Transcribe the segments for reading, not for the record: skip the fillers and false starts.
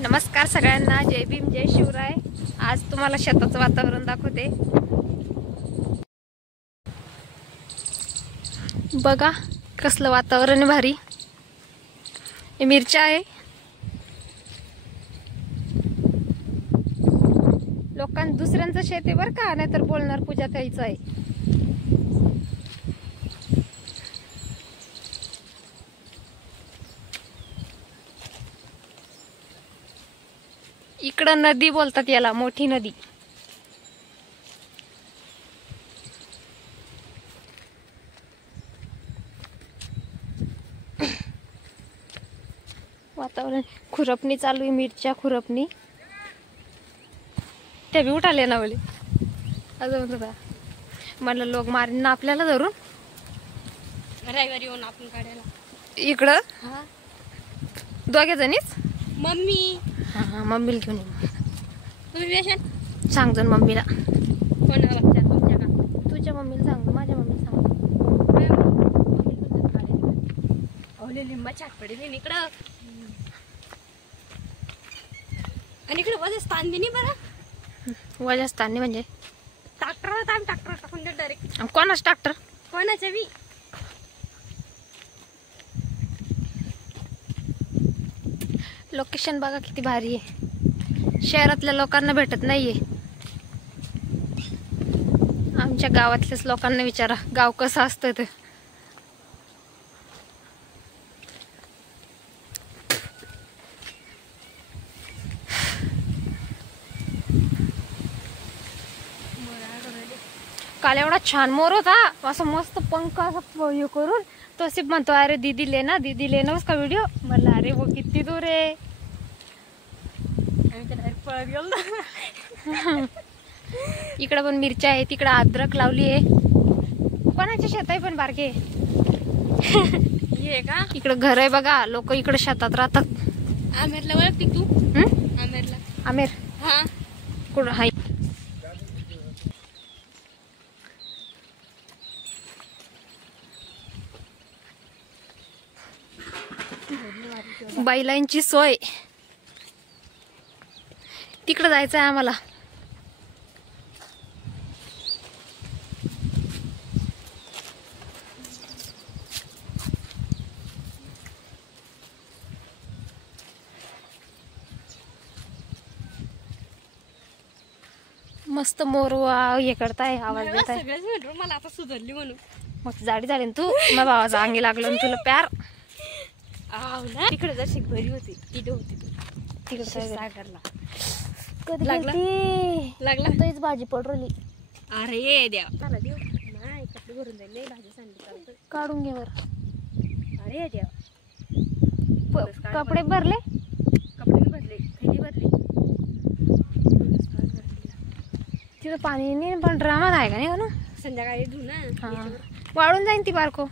नमस्कार सगळ्यांना, जय भीम जय शिवराय। आज तुम्हाला शेताचं वातावरण दाखवते। बघा कसलं वातावरण आहे भारी। हे मिरच्या आहे। लोकांना दुसऱ्यांचं शेत आहे बरं का, नाहीतर बोलणार पूजा ताईचं आहे। इकडं नदी बोलतात याला, मोठी नदी। वातावरण खुरपणी चालू आहे, मिरच्या खुरपणी। ते बी उठाले ना बोले अजून बघा, मला लोक मारीन ना आपल्याला धरून। रविवारी येऊन आपण काढायला इकडं हा दोघे जणीच। मम्मी हा मम्मीला घेऊन ये। तुम्ही वेशन सांग जण मम्मीला। कोणाला बघता तुमच्या का? तुझ्या मम्मीला सांग, माझ्या मम्मीला सांग। ओले लिंबा छाट पडेल इकडं, आणि इकडे वजन स्थान बी नाही बरं। वजस्थानी म्हणजे ट्रॅक्टर होता, आम्ही ट्रॅक्टर टाकून देऊ डायरेक्ट। कोणाच ट्रॅक्टर? कोणाच्या बी। लोकेशन बघा किती भारी आहे, शहरातल्या लोकांना भेटत नाहीये। आमच्या गावातल्याच लोकांना विचारा गाव कसं असतं ते। काल एवढा छान मोर होता, असं मस्त पंख असं हे करून तो असे म्हणतो, अरे दीदी लेना उसका व्हिडिओ। मला अरे वो किती दूर आहे। आम्ही त्याला पळत गेलो। इकडं पण मिरच्या आहे, तिकडं अद्रक लावली आहे। कोणाच्या शेत आहे पण बारके हे का इकडं घर आहे बघा, लोक इकडे शेतात राहतात। आमेरला ओळखते तू? आमेरला आमेर हा कुठं हाय? बैलांची सोय, तिकडे जायचं आहे आम्हाला। मस्त मोर हे करताय, आवाज देत आहे। सगळ्याच म्हणतो मला आता सुधारली म्हणून। मस्त जाडी झाली ना तू, मग भावाचा अंगी लागलो तुला प्यार। तिकडे जशी बरी होती, तिथे होती तू तिकडे सागरला। कधी लागला? लागला तोच भाजी पडली। अरे देव, मला देव नाही कपडे भरून जाईल, भाजी सांडली काढून घे वर। अरे देव, कपडे भरले? कपडे भरले, थैली भरली। तिथं पाणी नाही पण ड्रामात आहे का नाही ना? संध्याकाळी धु ना, वाळून जाईन ती बारको।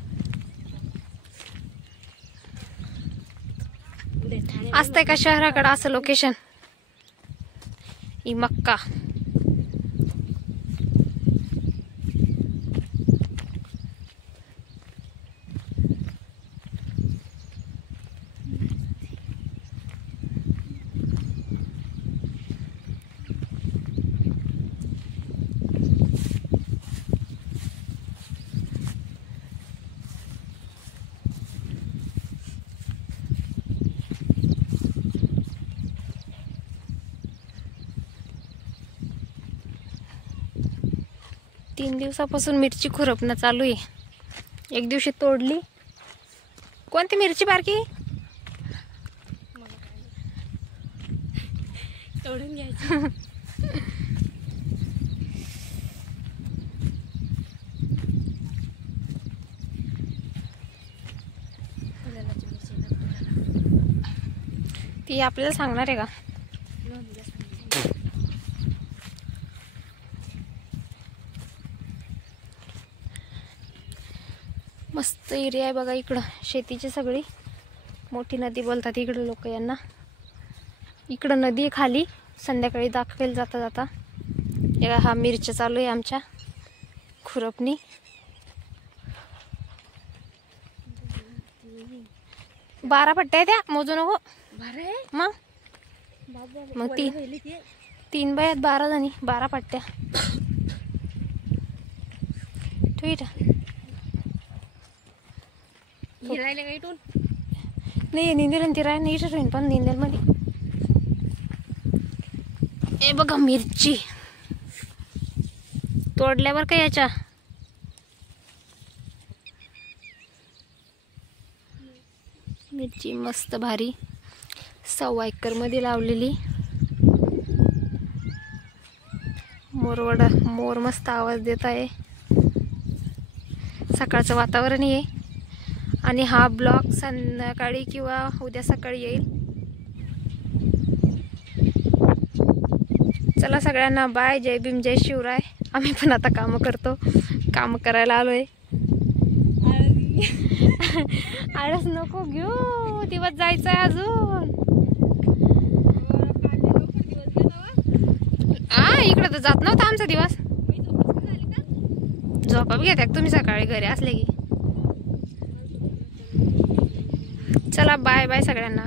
असतंय का शहराकडे असं लोकेशन? ही मक्का तीन दिवसापासून मिरची खुरपणं चालू आहे। एक दिवशी तोडली। कोणती मिरची बारकी? तोडून घ्यायची। ती आपल्याला सांगणार आहे का? मस्त एरिया आहे बघा इकडं, शेतीची सगळी। मोठी नदी बोलतात इकडं लोक यांना। इकडं नदी आहे खाली, संध्याकाळी दाखवेल जाता जाता। हा मिरच्या चालू आहे आमच्या खुरपणी। 12 पट्ट्या त्या मोजू नको. 12 आहे मग मग 3 बायात 12 जणी, 12 पट्ट्या. ठीक आहे. हिरायला काही टून नाही निंदेल ती राय नाही ठेवीन पण निंदेल मध्ये. ए बघा मिरची तोडल्यावर काय याच्या मिरची मस्त भारी 1.25 एकर मध्ये लावलेली. मोर मस्त आवाज देत आहे. सकाळचं वातावरण आहे आणि हा ब्लॉग संध्याकाळी किंवा उद्या सकाळी येईल. चला सगळ्यांना बाय. जय भीम जय शिवराय. आम्ही पण आता काम करायला आलोय. आळस नको घेऊ, दिवस जायचंय अजून. इकडं तर जात नव्हता आमचा दिवस. झोपा घेत्या तुम्ही सकाळी घरी असले की. चला बाय बाय सगळ्यांना.